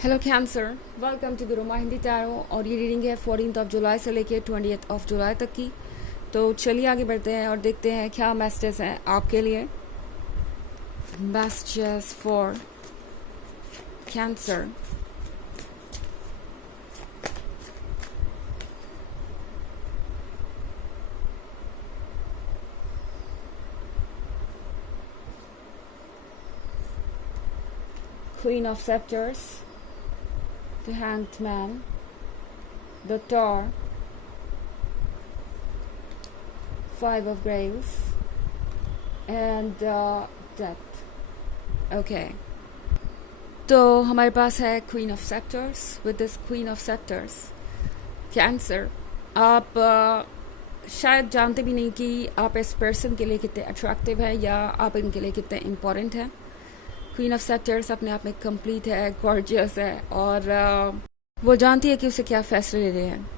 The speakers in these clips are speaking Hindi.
Hello cancer, welcome to Guru Hindi tarot. और ये रीडिंग है 14 जुलाई से लेके 20 जुलाई तक की। तो चलिए आगे बढ़ते हैं और देखते हैं क्या मैसेजेस हैं आपके लिए। Messages for cancer. Queen of Scepters, the Hanged Man, the Tower, Five of Grails, and Death. Okay. तो हमारे पास है Queen of Scepters. With this Queen of Scepters, Cancer, आप शायद जानते भी नहीं कि आप इस पर्सन के लिए कितने अट्रैक्टिव है या आप इनके लिए कितने इम्पोर्टेंट हैं। क्वीन ऑफ सेक्टर्स अपने आप में कंप्लीट है, गॉर्जियस है और वो जानती है कि उसे क्या फैसले लेने हैं।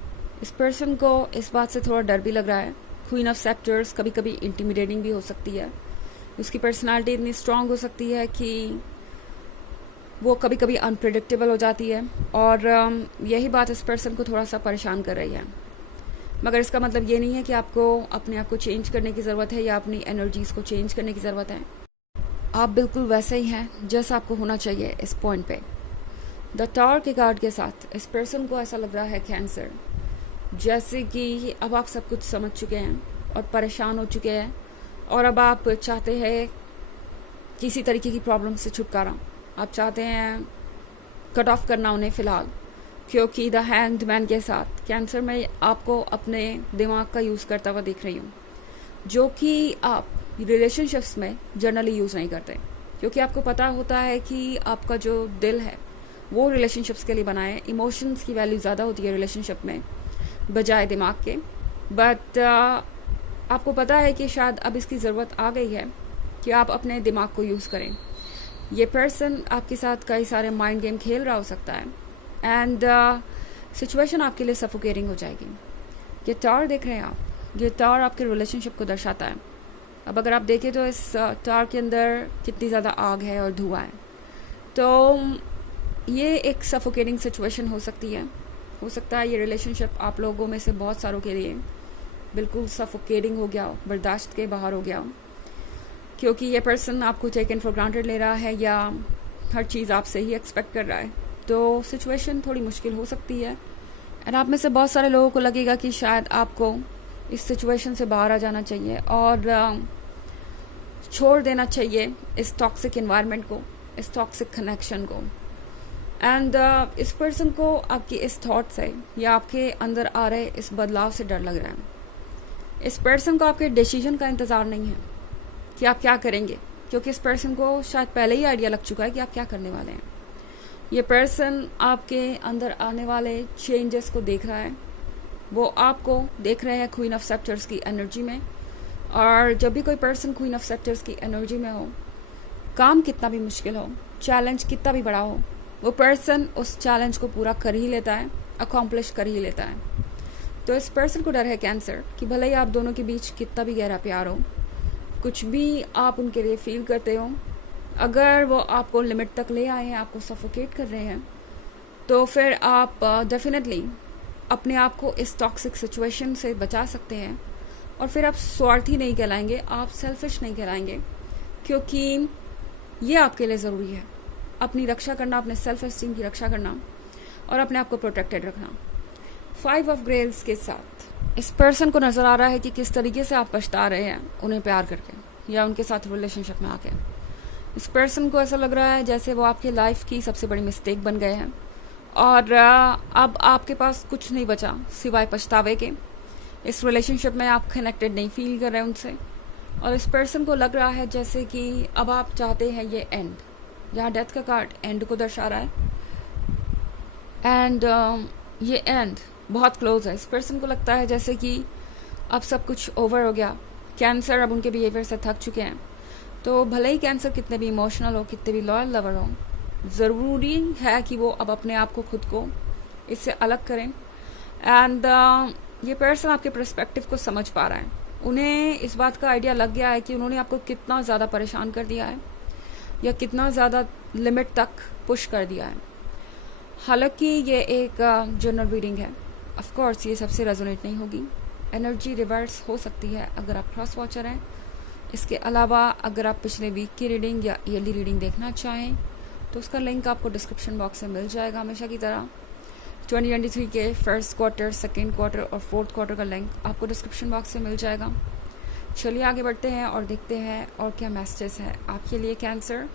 इस पर्सन को इस बात से थोड़ा डर भी लग रहा है। क्वीन ऑफ सेक्टर्स कभी कभी इंटिमिडेटिंग भी हो सकती है। उसकी पर्सनालिटी इतनी स्ट्रांग हो सकती है कि वो कभी कभी अनप्रिडिक्टेबल हो जाती है और यही बात इस पर्सन को थोड़ा सा परेशान कर रही है। मगर इसका मतलब ये नहीं है कि आपको अपने आप को चेंज करने की ज़रूरत है या अपनी एनर्जीज़ को चेंज करने की ज़रूरत है। आप बिल्कुल वैसे ही हैं जैसा आपको होना चाहिए इस पॉइंट पे। द टावर के कार्ड के साथ इस पर्सन को ऐसा लग रहा है कैंसर, जैसे कि अब आप सब कुछ समझ चुके हैं और परेशान हो चुके हैं और अब आप चाहते हैं किसी तरीके की प्रॉब्लम से छुटकारा। आप चाहते हैं कट ऑफ करना उन्हें फ़िलहाल, क्योंकि द हैंग्ड मैन के साथ कैंसर में आपको अपने दिमाग का यूज़ करता हुआ दिख रही हूँ, जो कि आप रिलेशनशिप्स में जनरली यूज़ नहीं करते, क्योंकि आपको पता होता है कि आपका जो दिल है वो रिलेशनशिप्स के लिए बना है। इमोशंस की वैल्यू ज़्यादा होती है रिलेशनशिप में बजाय दिमाग के। बट आपको पता है कि शायद अब इसकी ज़रूरत आ गई है कि आप अपने दिमाग को यूज़ करें। ये पर्सन आपके साथ कई सारे माइंड गेम खेल रहा हो सकता है एंड सिचुएशन आपके लिए सफोकेटिंग हो जाएगी। ये टावर देख रहे हैं आप, ये टावर आपके रिलेशनशिप को दर्शाता है। अब अगर आप देखें तो इस टावर के अंदर कितनी ज़्यादा आग है और धुआं है, तो ये एक सफोकेटिंग सिचुएशन हो सकती है। हो सकता है ये रिलेशनशिप आप लोगों में से बहुत सारों के लिए बिल्कुल सफोकेटिंग हो गया हो, बर्दाश्त के बाहर हो गया हो, क्योंकि ये पर्सन आपको टेकन फॉर ग्रांटेड ले रहा है या हर चीज़ आपसे ही एक्सपेक्ट कर रहा है। तो सिचुएशन थोड़ी मुश्किल हो सकती है एंड आप में से बहुत सारे लोगों को लगेगा कि शायद आपको इस सिचुएशन से बाहर आ जाना चाहिए और छोड़ देना चाहिए इस टॉक्सिक एनवायरनमेंट को, इस टॉक्सिक कनेक्शन को। एंड इस पर्सन को आपकी इस थॉट से या आपके अंदर आ रहे इस बदलाव से डर लग रहा है। इस पर्सन को आपके डिसीजन का इंतज़ार नहीं है कि आप क्या करेंगे, क्योंकि इस पर्सन को शायद पहले ही आइडिया लग चुका है कि आप क्या करने वाले हैं। ये पर्सन आपके अंदर आने वाले चेंजेस को देख रहा है, वो आपको देख रहे हैं क्वीन ऑफ सेप्टर्स की एनर्जी में। और जब भी कोई पर्सन क्वीन ऑफ सेप्टर्स की एनर्जी में हो, काम कितना भी मुश्किल हो, चैलेंज कितना भी बड़ा हो, वो पर्सन उस चैलेंज को पूरा कर ही लेता है, अकॉम्प्लिश कर ही लेता है। तो इस पर्सन को डर है कैंसर कि भले ही आप दोनों के बीच कितना भी गहरा प्यार हो, कुछ भी आप उनके लिए फील करते हो, अगर वो आपको लिमिट तक ले आए हैं, आपको सफोकेट कर रहे हैं, तो फिर आप डेफिनेटली अपने आप को इस टॉक्सिक सिचुएशन से बचा सकते हैं। और फिर आप स्वार्थी नहीं कहलाएंगे, आप सेल्फिश नहीं कहलाएंगे, क्योंकि ये आपके लिए ज़रूरी है अपनी रक्षा करना, अपने सेल्फ एस्टीम की रक्षा करना और अपने आप को प्रोटेक्टेड रखना। 5 ऑफ ग्रेल्स के साथ इस पर्सन को नज़र आ रहा है कि किस तरीके से आप पछता रहे हैं उन्हें प्यार करके या उनके साथ रिलेशनशिप में आके। इस पर्सन को ऐसा लग रहा है जैसे वो आपकी लाइफ की सबसे बड़ी मिस्टेक बन गए हैं और अब आपके पास कुछ नहीं बचा सिवाय पछतावे के। इस रिलेशनशिप में आप कनेक्टेड नहीं फील कर रहे हैं उनसे और इस पर्सन को लग रहा है जैसे कि अब आप चाहते हैं ये एंड, जहाँ डेथ का कार्ड एंड को दर्शा रहा है एंड ये एंड बहुत क्लोज है। इस पर्सन को लगता है जैसे कि अब सब कुछ ओवर हो गया। कैंसर अब उनके बिहेवियर से थक चुके हैं, तो भले ही कैंसर कितने भी इमोशनल हो, कितने भी लॉयल लवर हो, ज़रूरी है कि वो अब अपने आप को खुद को इससे अलग करें। एंड ये पर्सन आपके पर्सपेक्टिव को समझ पा रहा है। उन्हें इस बात का आइडिया लग गया है कि उन्होंने आपको कितना ज़्यादा परेशान कर दिया है या कितना ज़्यादा लिमिट तक पुश कर दिया है। हालांकि ये एक जनरल रीडिंग है, ऑफ कोर्स ये सबसे रेजोनेट नहीं होगी। एनर्जी रिवर्स हो सकती है अगर आप क्रॉस वॉचर हैं। इसके अलावा अगर आप पिछले वीक की रीडिंग या ईयरली रीडिंग देखना चाहें तो उसका लिंक आपको डिस्क्रिप्शन बॉक्स में मिल जाएगा हमेशा की तरह। 2023 के फर्स्ट क्वार्टर, सेकेंड क्वार्टर और फोर्थ क्वार्टर का लिंक आपको डिस्क्रिप्शन बॉक्स में मिल जाएगा। चलिए आगे बढ़ते हैं और देखते हैं और क्या मैसेजेस है आपके लिए cancer.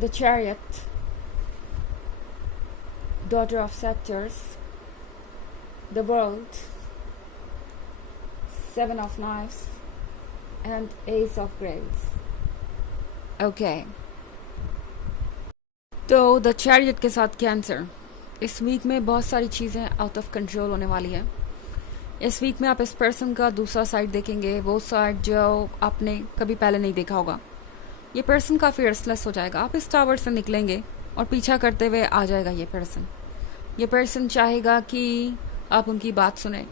The Chariot, Daughter of Scepters, the World, Seven of Knives and Ace of Grapes. Okay. तो द चैरियट के साथ कैंसर, इस वीक में बहुत सारी चीज़ें आउट ऑफ कंट्रोल होने वाली है। इस वीक में आप इस पर्सन का दूसरा साइड देखेंगे, वो साइड जो आपने कभी पहले नहीं देखा होगा। ये पर्सन काफ़ी रेस्टलेस हो जाएगा। आप इस टावर से निकलेंगे और पीछा करते हुए आ जाएगा ये पर्सन। ये पर्सन चाहेगा कि आप उनकी बात सुने।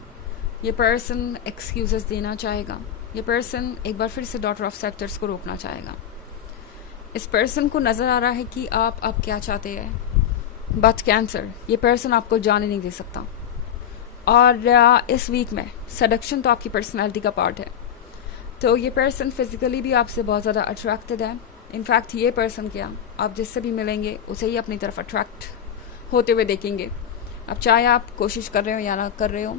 ये पर्सन एक्सक्यूजेस देना चाहेगा। ये पर्सन एक बार फिर से डॉटर ऑफ सेप्टर्स को रोकना चाहेगा। इस पर्सन को नज़र आ रहा है कि आप अब क्या चाहते हैं, बट कैंसर, ये पर्सन आपको जाने नहीं दे सकता। और इस वीक में सडक्शन तो आपकी पर्सनैलिटी का पार्ट है। तो ये पर्सन फिजिकली भी आपसे बहुत ज़्यादा अट्रैक्टेड है। इनफैक्ट ये पर्सन क्या, आप जिससे भी मिलेंगे उसे ही अपनी तरफ अट्रैक्ट होते हुए देखेंगे। अब चाहे आप कोशिश कर रहे हो या ना कर रहे हो,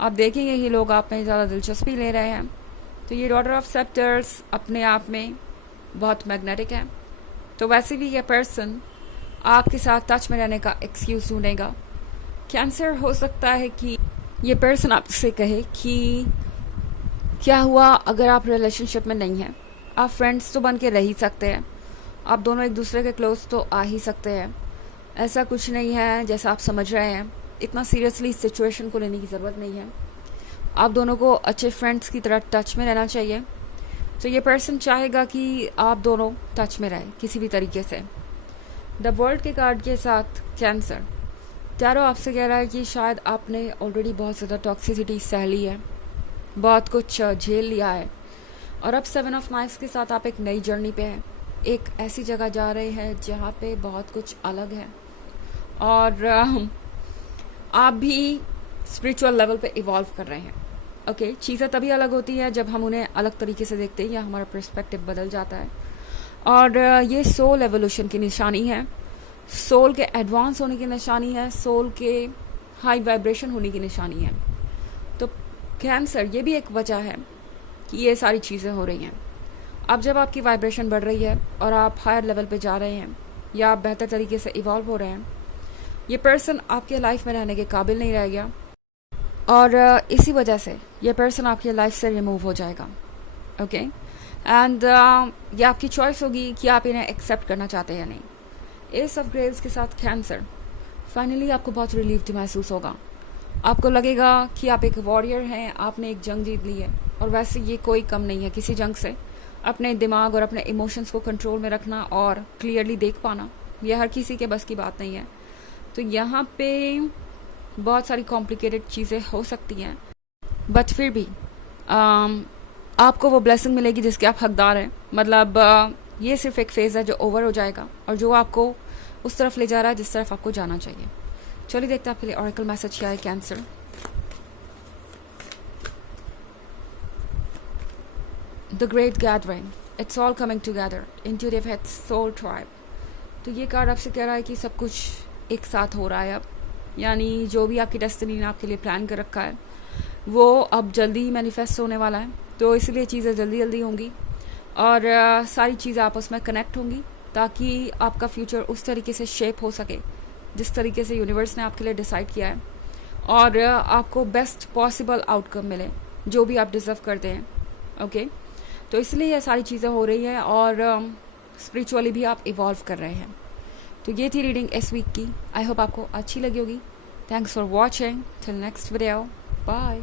आप देखेंगे ये लोग आप में ज़्यादा दिलचस्पी ले रहे हैं। तो ये डॉटर ऑफ सेप्टर्स अपने आप में बहुत मैग्नेटिक है। तो वैसे भी ये पर्सन आपके साथ टच में रहने का एक्सक्यूज़ ढूंढेगा। कैंसर, हो सकता है कि ये पर्सन आपसे कहे कि क्या हुआ अगर आप रिलेशनशिप में नहीं हैं, आप फ्रेंड्स तो बन के रह ही सकते हैं, आप दोनों एक दूसरे के क्लोज तो आ ही सकते हैं। ऐसा कुछ नहीं है जैसा आप समझ रहे हैं। इतना सीरियसली सिचुएशन को लेने की ज़रूरत नहीं है। आप दोनों को अच्छे फ्रेंड्स की तरह टच में रहना चाहिए। तो ये पर्सन चाहेगा कि आप दोनों टच में रहें किसी भी तरीके से। द वर्ल्ड के कार्ड के साथ कैंसर, टैरो आपसे कह रहा है कि शायद आपने ऑलरेडी बहुत ज़्यादा टॉक्सिसिटी सह ली है, बहुत कुछ झेल लिया है, और अब सेवन ऑफ नाइफ्स के साथ आप एक नई जर्नी पे हैं। एक ऐसी जगह जा रहे हैं जहाँ पे बहुत कुछ अलग है, और आप भी स्पिरिचुअल लेवल पे इवॉल्व कर रहे हैं। ओके, चीज़ें तभी अलग होती है जब हम उन्हें अलग तरीके से देखते हैं या हमारा पर्सपेक्टिव बदल जाता है। और ये सोल एवोल्यूशन की निशानी है, सोल के एडवांस होने की निशानी है, सोल के हाई वाइब्रेशन होने की निशानी है। तो कैंसर, ये भी एक वजह है कि ये सारी चीज़ें हो रही हैं। अब जब आपकी वाइब्रेशन बढ़ रही है और आप हायर लेवल पे जा रहे हैं या आप बेहतर तरीके से इवॉल्व हो रहे हैं, ये पर्सन आपके लाइफ में रहने के काबिल नहीं रह गया, और इसी वजह से ये पर्सन आपकी लाइफ से रिमूव हो जाएगा। ओके, एंड ये आपकी चॉइस होगी कि आप इन्हें एक्सेप्ट करना चाहते हैं या नहीं। एस ऑफ ग्रेव्स के साथ कैंसर, फाइनली आपको बहुत रिलीफ महसूस होगा। आपको लगेगा कि आप एक वॉरियर हैं, आपने एक जंग जीत ली है, और वैसे ये कोई कम नहीं है किसी जंग से। अपने दिमाग और अपने इमोशंस को कंट्रोल में रखना और क्लियरली देख पाना, यह हर किसी के बस की बात नहीं है। तो यहाँ पे बहुत सारी कॉम्प्लिकेटेड चीज़ें हो सकती हैं, बट फिर भी आपको वो ब्लेसिंग मिलेगी जिसके आप हकदार हैं। मतलब ये सिर्फ एक फेज़ है जो ओवर हो जाएगा और जो आपको उस तरफ ले जा रहा है जिस तरफ आपको जाना चाहिए। चलिए देखते हैं आपके लिए ऑरेकल मैसेज क्या है cancer. The great gathering, it's all coming together, intuitive head soul tribe. तो ये कार्ड आपसे कह रहा है कि सब कुछ एक साथ हो रहा है अब, यानी जो भी आपकी डेस्टिनी ने आपके लिए प्लान कर रखा है वो अब जल्दी ही मैनिफेस्ट होने वाला है। तो इसलिए चीज़ें जल्दी जल्दी होंगी और सारी चीज़ें आपस में कनेक्ट होंगी ताकि आपका फ्यूचर उस तरीके से शेप हो सके जिस तरीके से यूनिवर्स ने आपके लिए डिसाइड किया है, और आपको बेस्ट पॉसिबल आउटकम मिले जो भी आप डिज़र्व करते हैं। ओके, तो इसलिए ये सारी चीज़ें हो रही हैं और स्पिरिचुअली भी आप इवॉल्व कर रहे हैं। तो ये थी रीडिंग इस वीक की। आई होप आपको अच्छी लगी होगी। Thanks for watching, till next video, bye.